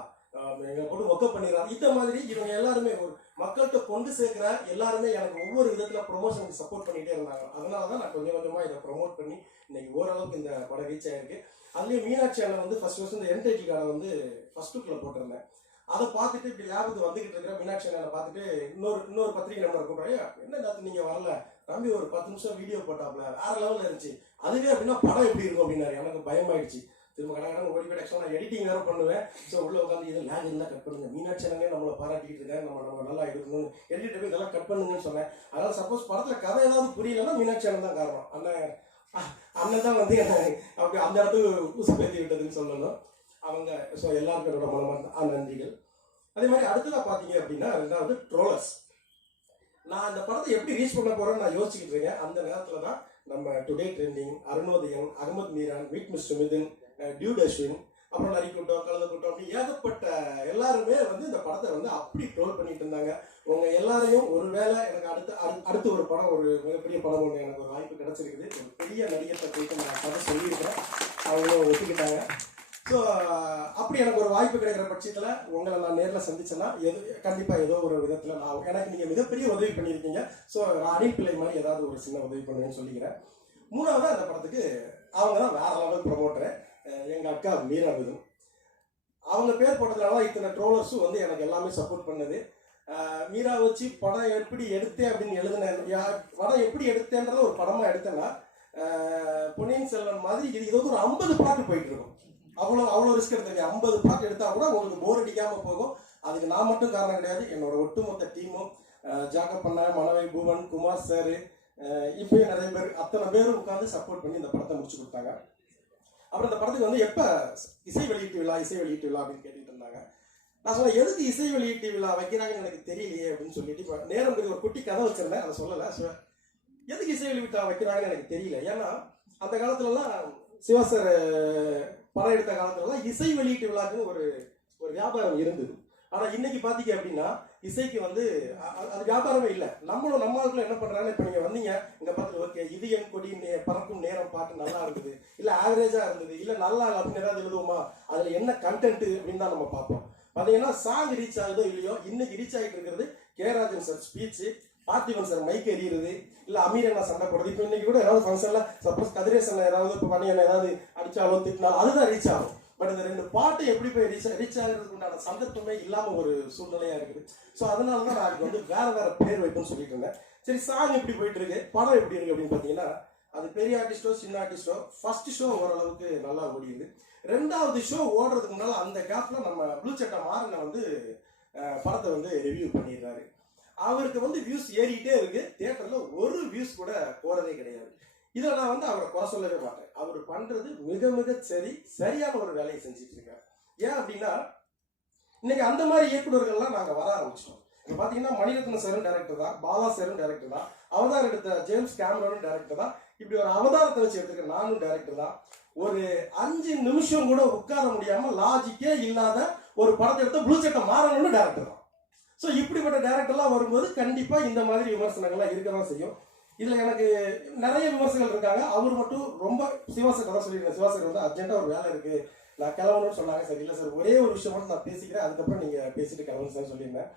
எங்களை போட்டு ஒர்க்கப் பண்ணிடுறாங்க. இந்த மாதிரி இவங்க எல்லாருமே ஒரு மக்கள்கிட்ட கொண்டு சேர்க்கிற எல்லாருமே எனக்கு ஒவ்வொரு விதத்தில் ப்ரொமோஷனுக்கு சப்போர்ட் பண்ணிகிட்டே இருந்தாங்க. அதனால தான் நான் கொஞ்சம் கொஞ்சமாக இதை ப்ரொமோட் பண்ணி இன்னைக்கு ஓரளவுக்கு இந்த படம் ரீச் ஆகிருக்கு. அதுலேயும் மீனாட்சி அண்ணன் வந்து ஃபர்ஸ்ட் இந்த என்டைட்டி கார்டை வந்து ஃபர்ஸ்ட் லுக்கில் போட்டிருந்தேன். அதை பார்த்துட்டு இப்படி லேபுக்கு வந்துகிட்டு இருக்கிற மீனாட்சி அண்ணனை பார்த்துட்டு இன்னொரு பத்திரிகை நம்பரை கூப்பிட்றேன், என்ன நேரத்து நீங்கள் வரல தம்பி, ஒரு 10 நிமிஷம் வீடியோ போட்டாப்ல வேற லெவலில் இருந்துச்சு, அதுவே அப்படின்னா படம் எப்படி இருக்கும் அப்படின்னாரு. எனக்கு பயமாயிடுச்சு. திரும்ப கடை ஓடி போய் நான் எடிட்டிங் வேறு பண்ணுவேன். ஸோ உள்ள உட்காந்து இதை லேக் இருந்தால் கட் பண்ணுங்க, மீனாட்சி அண்ணனே நம்மளை பாராட்டிக்கிட்டு இருக்காங்க, நம்ம நல்லா எடுக்கணும்னு எடிட்டர் போய் இதெல்லாம் கட் பண்ணுங்கன்னு சொன்னேன். அதனால் சப்போஸ் படத்தில் கதை ஏதாவது புரியலன்னா மீனாட்சி அண்ணன் தான் காரணம். அண்ணன் தான் வந்து என்ன அப்படி அந்த இடத்துக்கு ஊசி பேத்தி விட்டதுன்னு சொல்லணும் அவங்க. ஸோ எல்லாருக்கும் என்னோட மனமார்ந்த நன்றிகள். அதே மாதிரி அடுத்ததாக பார்த்தீங்க அப்படின்னா 2வது ட்ரோலர்ஸ். நான் இந்த படத்தை எப்படி ரீச் பண்ண போறேன்னு நான் யோசிச்சுக்கிட்டு இருக்கேன். அந்த நேரத்தில் தான் நம்ம டுடே ட்ரெண்டிங், அருணோதயன், அகமது மீரான், வீட் மிஸ்டர் மிதுன், டியூட் அஸ்வின், அப்புறம் நரிக்கூட்டம், கலந்த கூட்டம், அப்படி ஏகப்பட்ட எல்லாருமே வந்து இந்த படத்தை வந்து அப்படி ட்ரோல் பண்ணிட்டு இருந்தாங்க. உங்க எல்லாரையும் ஒருவேளை எனக்கு அடுத்து ஒரு படம், ஒரு மிகப்பெரிய படம் ஒன்று எனக்கு ஒரு வாய்ப்பு கிடைச்சிருக்குது. ஒரு பெரிய நடிகத்தை போயிட்டு நான் கதை சொல்லியிருக்கிறேன், அவங்களும் ஒத்துக்கிட்டாங்க. ஸோ அப்படி எனக்கு ஒரு வாய்ப்பு கிடைக்கிற பட்சத்தில் உங்களை நான் நேரில் சந்திச்சேன்னா கண்டிப்பாக ஏதோ ஒரு விதத்தில் நான் எனக்கு நீங்கள் மிகப்பெரிய உதவி பண்ணியிருக்கீங்க. ஸோ அணில் பிள்ளை மாதிரி ஏதாவது ஒரு சின்ன உதவி பண்ணுவேன்னு சொல்லிக்கிறேன். 3வது அந்த படத்துக்கு அவங்க தான் வேற லெவல் ப்ரமோட்டரு, எங்கள் அக்கா மீரா மிதுன். அவங்க பேர் போட்டதுனால இத்தனை ட்ரோலர்ஸும் வந்து எனக்கு எல்லாமே சப்போர்ட் பண்ணது. மீரா வச்சு படம் எப்படி எடுத்தேன் அப்படின்னு எழுதினேன். படம் எப்படி எடுத்தேன்றத ஒரு படமாக எடுத்தேன்னா பொன்னியின் செல்வன் மாதிரி இது வந்து ஒரு 50 பாட்டு போயிட்டு இருக்கும். அவ்வளோ ரிஸ்க் எடுத்துருக்கேன். 50 பாட்டு எடுத்தால் கூட உங்களுக்கு போர் அடிக்காமல் போகும். அதுக்கு நான் மட்டும் காரணம் கிடையாது, என்னோட ஒட்டுமொத்த டீமும் ஜாக்கப் பண்ண, மனவை, பூவன், குமார் சார், இப்பயும் நிறைய பேர், அத்தனை பேரும் உட்காந்து சப்போர்ட் பண்ணி இந்த படத்தை முடிச்சு கொடுத்தாங்க. அப்புறம் இந்த படத்துக்கு வந்து எப்போ இசை வெளியீட்டு விழா அப்படின்னு கேட்டுட்டு இருந்தாங்க. நான் சொன்னேன், எதுக்கு இசை வெளியீட்டு விழா வைக்கிறாங்கன்னு எனக்கு தெரியலையே அப்படின்னு சொல்லிட்டு இப்போ நேரம் ஒரு குட்டி கதை வச்சிருந்தேன், அதை சொல்லலை. எதுக்கு இசை வெளியீட்டு விழா வைக்கிறாங்கன்னு எனக்கு தெரியல. ஏன்னா அந்த காலத்துலலாம் சிவா சார் படம் எடுத்த காலத்துலலாம் இசை வெளியீட்டு விழாக்குன்னு ஒரு வியாபாரம் இருந்தது. ஆனால் இன்னைக்கு பார்த்தீங்க அப்படின்னா இசைக்கு வந்து அது வியாபாரமே இல்லை. நம்ம ஆளுக்குள்ள என்ன பண்ணுறாங்கன்னா, இப்போ நீங்கள் வந்தீங்க இங்கே பார்த்துட்டு ஓகே இது என் கொடி பறக்கும் நேரம் பாட்டு நல்லா இருந்தது, இல்லை ஆவரேஜாக இருந்தது, இல்லை நல்லா அப்படின்னு ஏதாவது எழுதுவோமா, அதில் என்ன கண்டென்ட் அப்படின்னு தான் நம்ம பார்ப்போம். பார்த்தீங்கன்னா சாங் ரீச் ஆகுதோ இல்லையோ, இன்னைக்கு ரீச் ஆகிட்டு இருக்கிறது K Rajan sir speech, Parthiban sir mike எறிகிறது, இல்லை அமீர் என்ன சண்டை போடுறது. இப்போ இன்னைக்கு கூட ஏதாவது ஃபங்க்ஷனில் சப்போஸ் கதிரேசன் ஏதாவது இப்போ பண்ணி என்ன ஏதாவது அடிச்சாலோ திட்டினாலும் அதுதான் ரீச் ஆகும். பட் இந்த 2 பாட்டு எப்படி போய் ரீச் ஆகிறதுக்கு உண்டான சந்தர்ப்பமே இல்லாமல் ஒரு சூழ்நிலையாக இருக்குது. ஸோ அதனால தான் நான் அதுக்கு வந்து வேற பேர் வைப்பேன்னு சொல்லிட்டு இருந்தேன். சரி, சாங் எப்படி போயிட்டு இருக்கு, படம் எப்படி இருக்கு அப்படின்னு பார்த்தீங்கன்னா, அது பெரிய ஆர்டிஸ்டோ சின்ன ஆர்டிஸ்டோ ஃபர்ஸ்ட் ஷோ ஓரளவுக்கு நல்லா ஓடிடுது. 2வது ஷோ ஓடுறதுக்கு முன்னால அந்த கேப்ல நம்ம ப்ளூ சட்டை மாறனை வந்து படத்தை வந்து ரிவ்யூ பண்ணிடுறாரு. அவருக்கு வந்து வியூஸ் ஏறிக்கிட்டே இருக்கு. தியேட்டர்ல ஒரு வியூஸ் கூட போறதே கிடையாது. இதில் நான் வந்து அவரை குறை சொல்லவே மாட்டேன். அவர் பண்றது மிக மிக சரியான ஒரு வேலையை செஞ்சுட்டு இருக்காரு. ஏன் அப்படின்னா, இன்னைக்கு அந்த மாதிரி இயக்குநர்கள்லாம் நாங்கள் வர ஆரம்பிச்சிட்டோம். இப்போ பார்த்தீங்கன்னா மணிரத்னம் சாரும் டேரக்டர் தான், பாலா சாரும் டேரக்டர் தான், அவதார் எடுத்த ஜேம்ஸ் கேமரனும் டேரக்டர் தான், இப்படி ஒரு அவதாரத்தை வச்சு எடுத்துக்க நானும் டேரக்டர் தான். ஒரு 5 நிமிஷம் கூட உட்கார முடியாம லாஜிக்கே இல்லாத ஒரு படத்தை எடுத்த ப்ளூ சட்டை மாறணும்னு டேரக்டர் தான். ஸோ இப்படிப்பட்ட டேரக்டர்லாம் வரும்போது கண்டிப்பா இந்த மாதிரி விமர்சனங்கள்லாம் இருக்க தான் செய்யும். இதுல எனக்கு நிறைய விமர்சனங்கள் இருக்காங்க. அவர் மட்டும் ரொம்ப சிவாசர் தான் சொல்லியிருக்கேன். சிவாசர் வந்து அர்ஜென்ட்டா ஒரு வேலை இருக்கு, நான் கிளம்பணும்னு சொன்னாங்க. சரி இல்லை சார், ஒரே ஒரு விஷயம் மட்டும் நான் பேசிக்கிறேன், அதுக்கப்புறம் நீங்க பேசிட்டு கிளம்புன்னு சார் சொல்லியிருந்தேன்.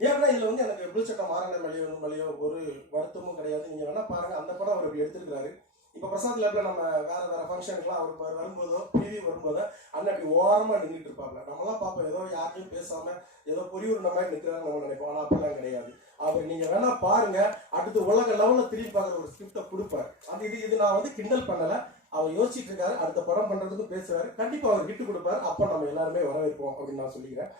ஏன்னா இதுல வந்து எனக்கு ப்ளூ சட்டை மாறன மேலேயோ ஒரு வருத்தமும் கிடையாது. நீங்க வேணா பாருங்க, அந்த படம் அவர் இப்படி எடுத்திருக்கிறாரு. இப்போ பிரசாத் லேப்ல நம்ம வேற ஃபங்க்ஷனுக்குலாம் அவர் வரும்போதோ பிரிவி வரும்போதோ அண்ணன் அப்படி ஓரமா நின்றுட்டு இருப்பாங்க. நம்மளாம் பார்ப்போம் ஏதோ யாரையும் பேசாம ஏதோ பொறியூர் மாதிரி நிற்கிறாங்க நம்ம நினைப்போம். ஆனால் அப்படிலாம் கிடையாது. அவர் நீங்க வேணா பாருங்க, அடுத்து உலக லெவலில் திரும்பி பார்க்குற ஒரு ஸ்கிரிப்டை கொடுப்பாரு. அந்த இது நான் வந்து கிண்டல் பண்ணல, அவர் யோசிச்சுட்டு இருக்காரு, அடுத்த படம் பண்றதுக்கும் பேசுறாரு. கண்டிப்பா அவர் விட்டு கொடுப்பாரு. அப்போ நம்ம எல்லாருமே வரவேற்போம் அப்படின்னு நான் சொல்லிக்கிறேன்.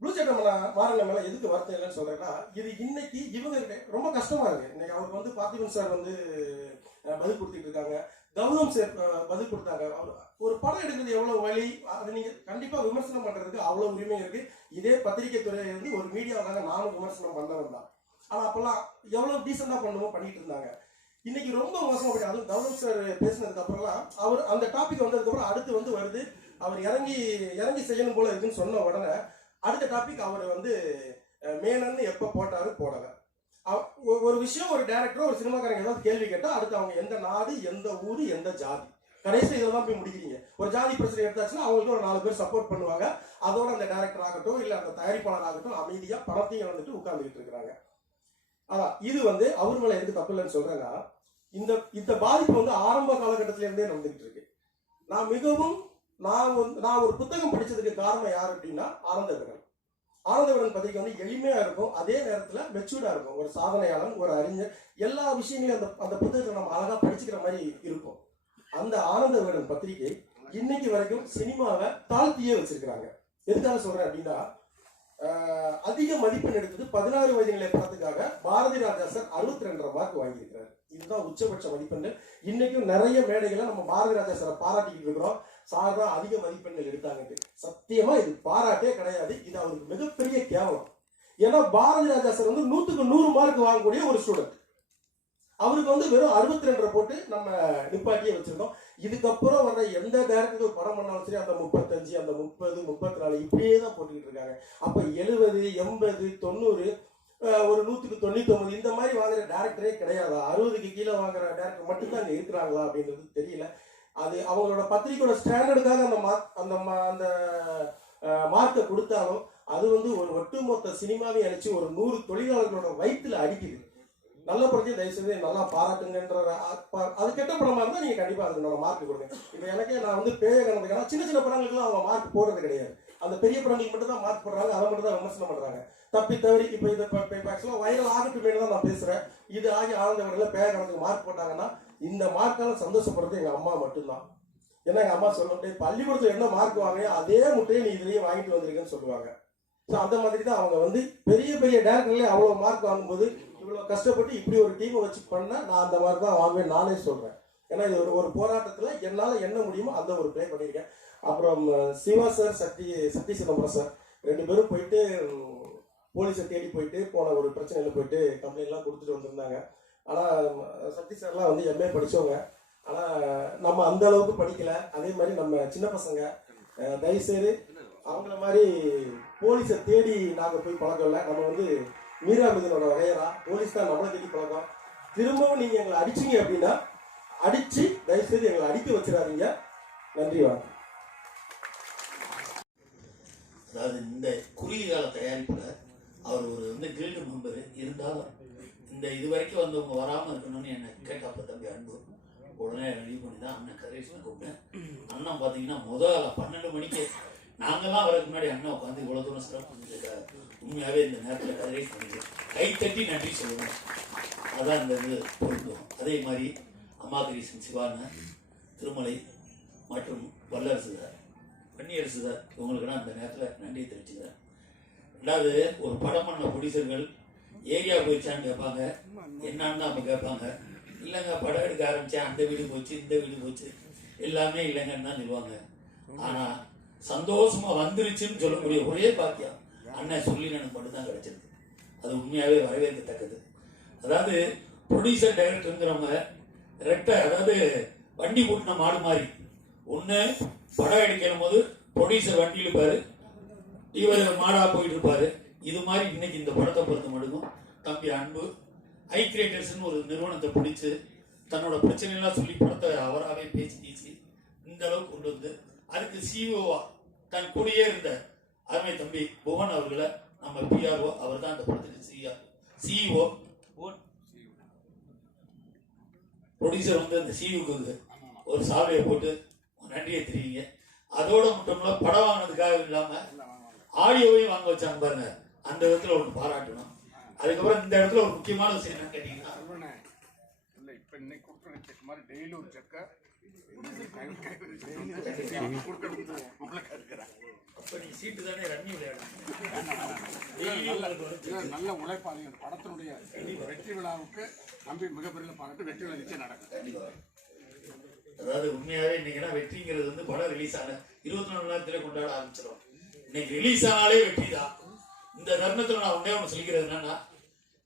ப்ளூ சட்டை மாறன மேல எதுக்கு வருத்தம் இல்லைன்னு சொல்றேன்னா, இது இன்னைக்கு இவங்க ரொம்ப கஷ்டமா இருக்கு. இன்னைக்கு அவருக்கு வந்து பார்த்திபன் சார் வந்து பதில் கொடுத்துட்டு இருக்காங்க, கௌதம் சார் பதில் கொடுத்தாங்க. அவர் ஒரு படம் எடுக்கிறது எவ்வளவு வழி, அதை நீங்க கண்டிப்பா விமர்சனம் பண்றதுக்கு அவ்வளவு உரிமை இருக்கு. இதே பத்திரிகை துறையில இருந்து ஒரு மீடியாவுக்காக நானும் விமர்சனம் பண்ணவன் தான். ஆனா அப்பெல்லாம் எவ்வளவு டீசெண்டா பண்ணுமோ பண்ணிட்டு இருந்தாங்க. இன்னைக்கு ரொம்ப மோசமா போயிட்டு, அதுவும் கௌதம் சார் பேசினதுக்கு அப்புறம்லாம் அவர் அந்த டாபிக் வந்ததுக்கு அப்புறம் அடுத்து வந்து வருது, அவர் இறங்கி செய்யணும் போல இருக்குன்னு சொன்ன உடனே அடுத்த டாபிக் அவர் வந்து மேனன்னு எப்ப போட்டாரு போடல. ஒரு விஷயம் ஒரு டைரக்டரோ ஒரு சினிமாக்காரங்க ஏதாவது கேள்வி கேட்டா அடுத்து அவங்க எந்த நாடு, எந்த ஊரு, எந்த ஜாதி, கடைசி இதெல்லாம் போய் முடிக்கிறீங்க. ஒரு ஜாதி பிரச்சனை எடுத்தாச்சுன்னா அவங்களுக்கு ஒரு 4 பேர் சப்போர்ட் பண்ணுவாங்க. அதோட அந்த டைரக்டர் ஆகட்டும் இல்ல அந்த தயாரிப்பாளர் ஆகட்டும் அமைதியா பணத்தையும் வந்துட்டு உட்கார்ந்துட்டு இருக்கிறாங்க. அதான் இது வந்து அவர் மேல எதுக்கு தப்பு இல்லைன்னு சொல்றேன்னா, இந்த பாதிப்பு வந்து ஆரம்ப காலகட்டத்தில இருந்தே நடந்துகிட்டு இருக்கு. நான் ஒரு புத்தகம் படிச்சதுக்கு காரணம் யார் அப்படின்னா ஆனந்தவிகடன் பத்திரிகை வந்து எளிமையா இருக்கும், அதே நேரத்துல மெச்சூர்டா இருக்கும். ஒரு சாதனையாளன், ஒரு அறிஞர், எல்லா விஷயங்களையும் அந்த புத்தகத்தை நம்ம அழகா படிச்சுக்கிற மாதிரி இருக்கும். அந்த ஆனந்தவிகடன் பத்திரிகை இன்னைக்கு வரைக்கும் சினிமாவை தாழ்த்தியே வச்சிருக்கிறாங்க. எதுக்காக சொல்றேன் அப்படின்னா, அதிக மதிப்பெண் எடுத்தது 16 வயது நிலை படத்துக்காக பாரதி ராஜா சார் 62 மார்க் வாங்கியிருக்கிறார். இதுதான் உச்சபட்ச மதிப்பெண்கள். இன்னைக்கும் நிறைய மேடைகளை நம்ம பாரதி ராஜா சாரை பாராட்டிக்கிட்டு இருக்கிறோம். சார் தான் அதிக மதிப்பெண்கள் எடுத்தாங்க. சத்தியமா இது பாராட்டே கிடையாது. இது அவருக்கு மிகப்பெரிய கேவலம். ஏன்னா பாரதி ராஜா சார் வந்து 100க்கு 100 மார்க் வாங்கக்கூடிய ஒரு ஸ்டூடெண்ட். அவருக்கு வந்து வெறும் 62 போட்டு நம்ம நிப்பாட்டியே வச்சிருந்தோம். இதுக்கப்புறம் வர்ற எந்த டைரக்டருக்கு படம் பண்ணாலும் சரி அந்த 35, அந்த 30, 34 இப்படியே தான் போட்டுக்கிட்டு இருக்காங்க. அப்ப 70, 80, 90, ஒரு 100க்கு 99 இந்த மாதிரி வாங்குற டேரக்டரே கிடையாதா? 60க்கு கீழே வாங்குற டேரக்டர் மட்டும்தான் அங்கே இருக்கிறாங்களா அப்படின்றது தெரியல. அது அவங்களோட பத்திரிகையோட ஸ்டாண்டர்டுக்காக அந்த மார்க்கை கொடுத்தாலும் அது வந்து ஒரு ஒட்டுமொத்த சினிமாவை அழிச்சு ஒரு 100 தொழிலாளர்களோட வயிற்றுல அடிக்குது. நல்ல படத்தையும் தயவுசெய்து நல்லா பாராட்டுங்கன்ற அது கெட்ட படமா இருந்தால் நீங்க கண்டிப்பா அதுக்கு மார்க் கொடுங்க. இப்போ எனக்கே நான் வந்து பேய கணக்கு சின்ன சின்ன படங்களுக்குலாம் அவங்க மார்க் போடுறது கிடையாது. அந்த பெரிய படங்களுக்கு மட்டும் தான் மார்க் போடுறாங்க, அதை மட்டும் தான் விமர்சனம் பண்றாங்க. தப்பி தவறி இப்போ இதை ஆக்சுவலாக வைரல் ஆகட்டுமே தான் நான் பேசுறேன். இது ஆகி ஆனந்த விடல பேர் கணக்கு மார்க் போட்டாங்கன்னா இந்த மார்க்கால சந்தோஷப்படுறது எங்க அம்மா மட்டும்தான். ஏன்னா எங்க அம்மா சொல்ல முடியாது, பள்ளிக்கூடத்துல என்ன மார்க் வாங்கியோ அதே முட்டையை நீ இதுலயே வாங்கிட்டு வந்திருக்கேன்னு சொல்லுவாங்க. ஸோ அந்த மாதிரி தான் அவங்க வந்து பெரிய பெரிய டேரக்டர்லேயே அவ்வளோ மார்க் வாங்கும்போது இவ்வளோ கஷ்டப்பட்டு இப்படி ஒரு டீமை வச்சு பண்ணால் நான் அந்த மார்க் தான் வாங்குவேன் நானே சொல்கிறேன். ஏன்னா இது ஒரு போராட்டத்தில் என்னால் என்ன முடியுமோ அந்த ஒரு ப்ளே பண்ணியிருக்கேன். அப்புறம் சிவா சார், சக்தி சிதம்பரம் சார் 2 பேரும் போயிட்டு போலீஸை தேடி போயிட்டு போன ஒரு பிரச்சனையில் போயிட்டு கம்ப்ளைண்ட்லாம் கொடுத்துட்டு வந்திருந்தாங்க. ஆனால் சக்தி சார்லாம் வந்து எம்ஏ படித்தவங்க. ஆனால் நம்ம அந்த அளவுக்கு படிக்கலை. அதே மாதிரி நம்ம சின்ன பசங்க தயவுசெய்து அவங்கள மாதிரி போலீஸை தேடி நாங்கள் போய் பழக்கம் இல்லை. நம்ம வந்து மீராமிதனோட வகையரா போலீஸ் தான் நம்மளை தேடி பழக்கம். திரும்பவும் நீங்கள் எங்களை அடிச்சிங்க அப்படின்னா அடித்து தயவுசெய்து எங்களை அடிக்க வச்சிடாதீங்க. நன்றி, வணக்கம். அதாவது இந்த குறுகிய கால தயாரிப்பில் அவர் ஒரு வந்து கில்டு மெம்பர் இருந்தாலும் இந்த இது வரைக்கும் வந்தவங்க வராமல் இருக்கணும்னு என்னை கேட்டாப்ப தம்பி அன்பு உடனே ரெடி பண்ணி தான் அண்ணன் கரேஷனை கூப்பிட்டேன். அண்ணன் பார்த்தீங்கன்னா முதல்ல 12 மணிக்கு நாங்கள்லாம் வரதுக்கு முன்னாடி அண்ணன் உட்காந்து இவ்வளோ தூரம் சிறப்பு பண்ணிருக்காரு. உண்மையாகவே இந்த நேரத்தில் கரேஷ் பண்ணிட்டு கைத்தட்டி நன்றி சொல்லணும். அதான் இந்த இது பொருந்தும். அதே மாதிரி அம்மா கிரீசன், சிவான, திருமலை மற்றும் வல்லரசு சார், பன்னியரசு சார், இவங்களுக்குலாம் அந்த நேரத்தில் நன்றி தெரிவிச்சுக்கிறேன். ரெண்டாவது, ஒரு படம் பண்ண ப்ரொடியூசர்கள் ஏரியா போயிடுச்சான்னு கேட்பாங்க, என்னான்னு தான் அப்போ கேட்பாங்க. இல்லைங்க படம் எடுக்க ஆரம்பித்தேன், அந்த வீடு போச்சு, இந்த வீடு போச்சு, எல்லாமே இல்லைங்கன்னு தான் சொல்லுவாங்க. ஆனால் சந்தோஷமாக வந்துருச்சுன்னு சொல்லக்கூடிய ஒரே பாக்கியம் அண்ணன் சொல்லி எனக்கு மட்டும்தான் கிடைச்சிருக்கு. அது உண்மையாகவே வரவேற்கத்தக்கது. அதாவது ப்ரொடியூசர் டைரக்டருங்கிறவங்க ரெக்டர், அதாவது வண்டி கூட்டின மாடு மாதிரி. ஒன்று படம் எடுக்கும் போது ப்ரொடியூசர் வண்டி இழுப்பாரு, இவர் மாடா போயிட்டு இருப்பாரு. இது மாதிரி இன்னைக்கு இந்த படத்தை பொறுத்த மட்டும் தம்பி அன்பு ஐ கிரியேட்டர்ஸ்னு ஒரு நிறுவனத்தை பிடிச்சு தன்னோட பிரச்சனைலாம் சொல்லி படத்தை அவராகவே பேசி இந்த அளவுக்கு கொண்டு வந்து அதுக்கு சிஓவா தன் கூடயே இருந்த அருமை தம்பி புவன் அவர்களை நம்ம பிஆர்ஓ, அவர் தான் அந்த படத்துக்கு சிஇஓ. ப்ரொடியூசர் வந்து அந்த சிஇஓக்கு ஒரு சாலையை போட்டு நன்றியை தெரிவிங்க. அதோட மட்டும் இல்ல, படம் வாங்கினதுக்காக இல்லாம ஆடியோவையும் வாங்க வச்சாங்க பாருங்க, அந்த இடத்துல ஒன்று பாராட்டணும். அதுக்கப்புறம் இந்த இடத்துல ஒரு முக்கியமான விஷயம் என்னன்னு கேட்டீங்கன்னா, இப்ப இன்னைக்கு கொடுக்குற செக் மாதிரி டெய்லி ஒரு செக்கை அப்ப நீ சீட்டு தானே ரன்னி நல்ல உழைப்பாளிகள் படத்தினுடைய வெற்றி விழாவுக்கு நம்பி மிகப்பெரிய பாராட்டு. வெற்றி விழா நிச்சயம் நடக்கும். அதாவது உண்மையாவே இன்னைக்குன்னா வெற்றிங்கிறது வந்து படம் ரிலீஸ் ஆன 24 மணி நேரத்திலே கொண்டாட ஆரம்பிச்சிடும். இன்னைக்கு ரிலீஸ் ஆனாலே வெற்றி தான். இந்த தருணத்தில் நான் ஒன்று சொல்லிக்கிறது என்னன்னா,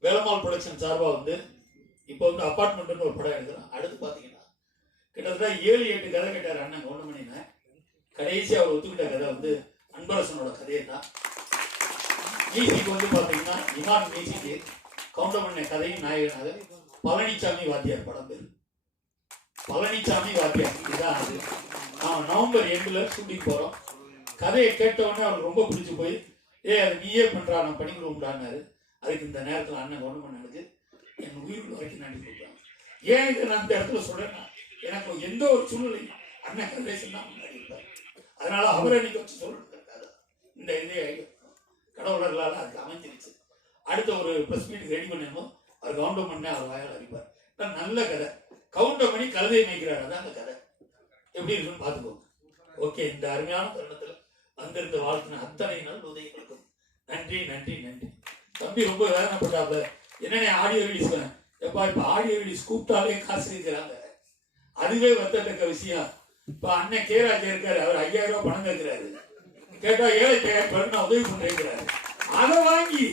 வேலம்மாள் ப்ரொடக்ஷன் சார்பாக வந்து இப்போ வந்து அப்பார்ட்மெண்ட்னு ஒரு படம் எடுக்கிறோம். அடுத்து பார்த்தீங்கன்னா கிட்டத்தட்ட 7-8 கதை கேட்டார் அண்ணன் கவுண்டமணின்னு. கடைசி அவர் ஒத்துக்கிட்ட கதை வந்து அன்பரசனோட கதையை தான். மியூசிக் வந்து பார்த்தீங்கன்னா இமான் மியூசிக்கு கவுண்டமணி கதையும் நாயகனாக பழனிசாமி வாத்தியார் படம் பேர். பழனிசாமி வாத்தியார் இதுதான் அது. நாம நவம்பர் 8 ஷூட்டிங் போகிறோம். கதையை கேட்டவுடனே அவருக்கு ரொம்ப பிடிச்சி போய் அது நீயே பண்றா, நான் பண்ணிக்கிறோம்டான்னாரு. அதுக்கு இந்த நேரத்தில் அண்ணன் கவுண்டமணிக்கு என் உயிர் வரைக்கும் நன்றி கொடுக்குறாங்க. ஏன் இதை நான் இந்த இடத்துல சொல்றேன்னா, எனக்கு எந்த ஒரு சூழ்நிலை அண்ணன் கதிரேசன் தான் முன்னாடி இருப்பார். அதனால அவரை நீங்க வச்சு சொல்றதுக்காக இந்த இதே கடவுளர்களால் அது அமைஞ்சிருச்சு. அடுத்த ஒரு ப்ரெஸ் மீட் ரெடி பண்ணணும். அவர் கவுண்டமணி அவர் வாயால் அறிவார். நல்ல கதை, கவுண்டமணி கழுதை மேய்க்கிறார், அதான் அந்த கதை. எப்படி இருக்குன்னு பார்த்துக்கோங்க. ஓகே, இந்த அருமையான தருணத்தில் வந்திருந்த வாழ்த்தின அத்தனை நாள் உதயங்களுக்கும் நன்றி நன்றி நன்றி. தம்பி ரொம்ப வேதனைப்பட்டாப்ல, என்னென்ன ஆடியோ ரிலீஸ் பண்ண எப்பா, இப்ப ஆடியோ ரிலீஸ் கூப்பிட்டாலே காசு இருக்கிறாங்க, அதுவே வருத்தத்தக்க விஷயம். இப்ப அண்ணன் கேராஜ் இருக்காரு, அவர் 5000 ரூபாய் பணம் கேட்கிறாரு. கேட்டா ஏழை தேவைப்படும் நான் உதவி பண்றேங்கிறாரு. அதை வாங்கி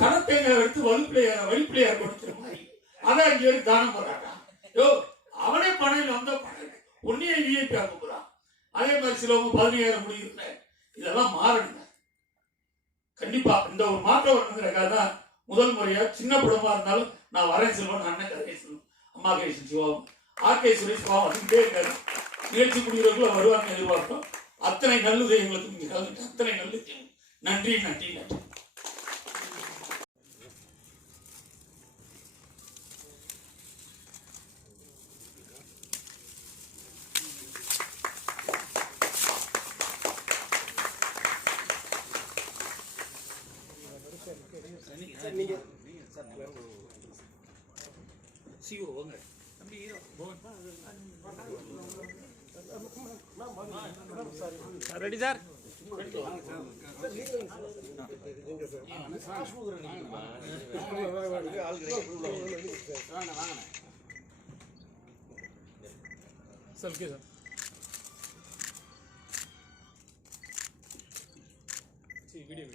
கடத்தேங்க எடுத்து வழிப்பிள்ளையார் கொடுத்துற மாதிரி அதை 5 பேருக்கு தானம் போறாட்டான். யோ, அவனே பணம் வந்த பணம் உன்னையே விஐபி ஆக்குறான். அதே மாதிரி சிலவங்க 15000 முடியுதுங்க. இதெல்லாம் மாறணுங்க கண்டிப்பா. இந்த ஒரு மாற்றம் வரணுங்கிறக்காக தான் முதல் முறையா சின்ன படமா இருந்தாலும் நான் வரேன் செல்வன் அண்ணன் கதிரேசன், அம்மா கிரேசன், சிவாவும், ஆர்கே சுரேஷ் பாவம் வந்துட்டே இருக்காரு. நிகழ்ச்சி முடிகிறவர்களும் வருவாங்க எதிர்பார்க்கிறோம். அத்தனை நல்லது எங்களுக்கு நீங்க கலந்துட்டு அத்தனை நல்லது. நன்றி நன்றி நன்றி. நீங்க சிஓ வாங்க தம்பி hero ready sir sir okay sir video